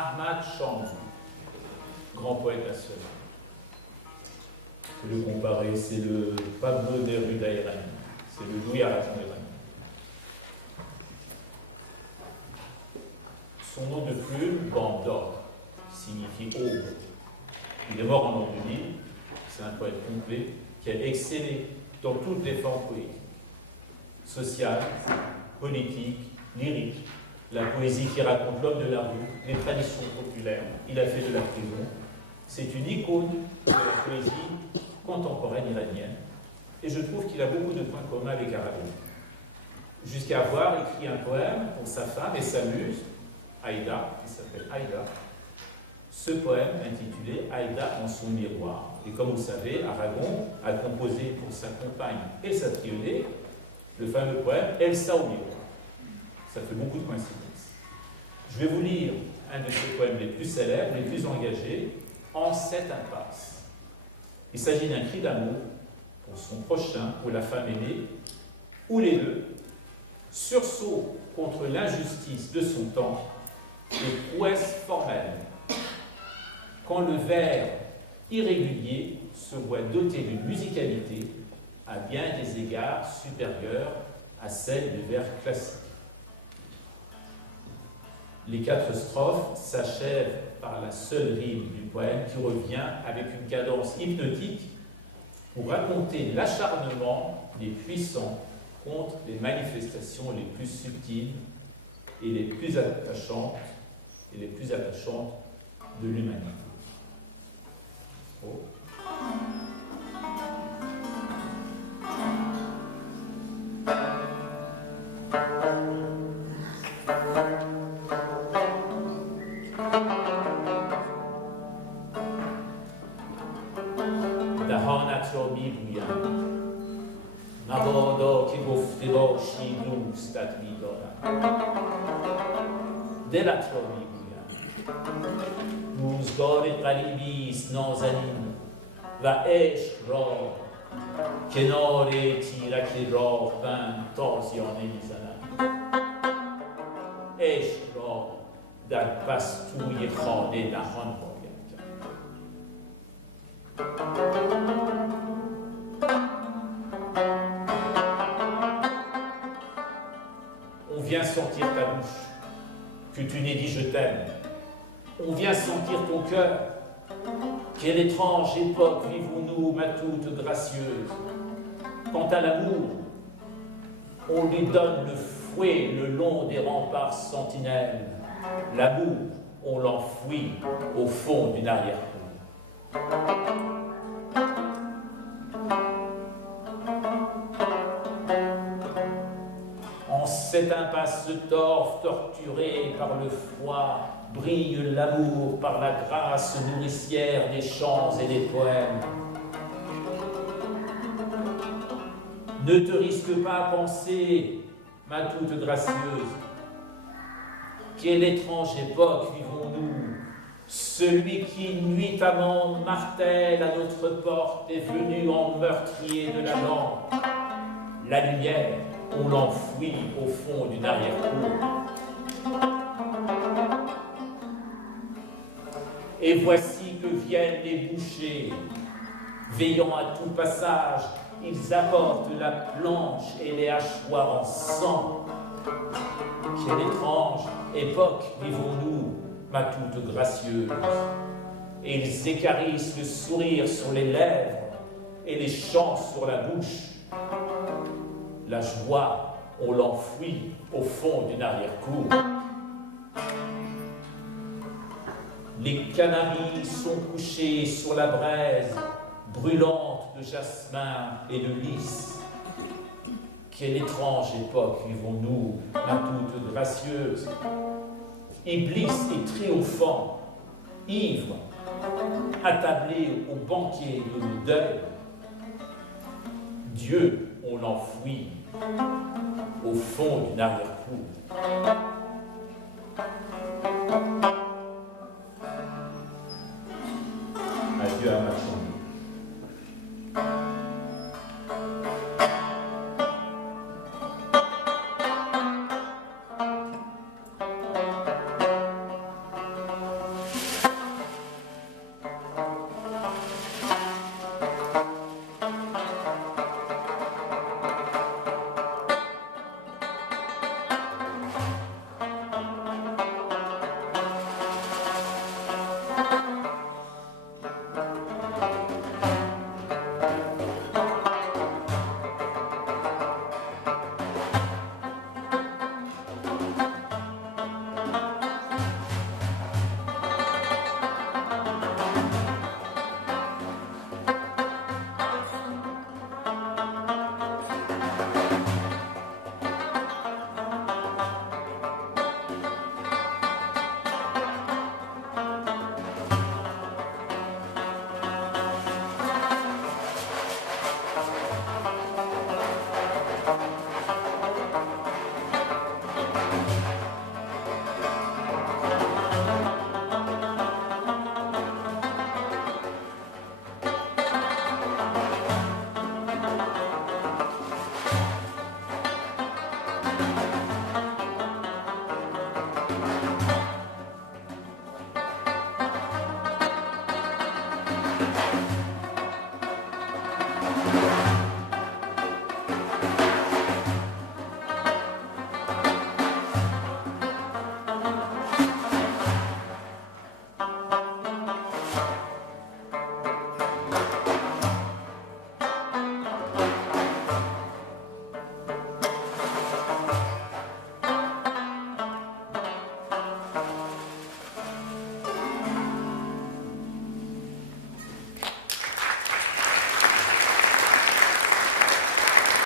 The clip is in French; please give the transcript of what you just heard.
Ahmad Shams, grand poète national. Pour le comparer, c'est le Pablo Neruda iranien, c'est le Louis Aragon iranien. Son nom de plume, Bandor, signifie aube. Il est mort en l'an 2000, c'est un poète complet qui a excellé dans toutes les formes poétiques, sociales, politiques, lyriques, la poésie qui raconte l'homme de la rue, les traditions populaires. Il a fait de la prison. C'est une icône de la poésie contemporaine iranienne. Et je trouve qu'il a beaucoup de points communs avec Aragon. Jusqu'à avoir écrit un poème pour sa femme et sa muse, Aïda, qui s'appelle Aïda. Ce poème intitulé Aïda en son miroir. Et comme vous le savez, Aragon a composé pour sa compagne et sa trionnée le fameux poème Elsa au miroir. Ça fait beaucoup de coïncidences. Je vais vous lire un de ses poèmes les plus célèbres, les plus engagés, En cette impasse. Il s'agit d'un cri d'amour pour son prochain ou la femme aimée, ou les deux, sursaut contre l'injustice de son temps et prouesse formelle. Quand le vers irrégulier se voit doté d'une musicalité à bien des égards supérieure à celle du vers classique. Les 4 strophes s'achèvent par la seule rime du poème qui revient avec une cadence hypnotique pour raconter l'acharnement des puissants contre les manifestations les plus subtiles et les plus attachantes de l'humanité. Oh. دهانت را می‌گویم مبادا که گفته باشی دوستت می‌دارم دلت را می‌گویم روزگار غریبی است نازنین و عشق را کنار تیرک راهبند تازیانه می‌زنم عشق را در پستوی خانه نهان باید کرد. On vient sentir ta bouche, que tu n'aies dit je t'aime. On vient sentir ton cœur. Quelle étrange époque vivons-nous, ma toute gracieuse. Quant à l'amour, on lui donne le fouet le long des remparts sentinelles. L'amour, on l'enfouit au fond d'une arrière-cour. En cette impasse torturée par le froid, brille l'amour par la grâce nourricière des chants et des poèmes. Ne te risque pas à penser, ma toute gracieuse, quelle étrange époque vivons-nous? Celui qui nuitamment martèle à notre porte est venu en meurtrier de la lampe. La lumière, on l'enfouit au fond d'une arrière-cour. Et voici que viennent les bouchers, veillant à tout passage, ils apportent la planche et les hachoirs en sang. Quelle étrange époque vivons-nous, ma toute gracieuse. Et ils écarissent le sourire sur les lèvres et les chants sur la bouche. La joie, on l'enfouit au fond d'une arrière-cour. Les canaris sont couchés sur la braise, brûlante de jasmin et de lys. Quelle étrange époque vivons-nous, ma toute gracieuse. Iblis est triomphant, ivre, attablé au banquet de nos deuils. Dieu, on l'enfouit au fond d'une arrière-cour.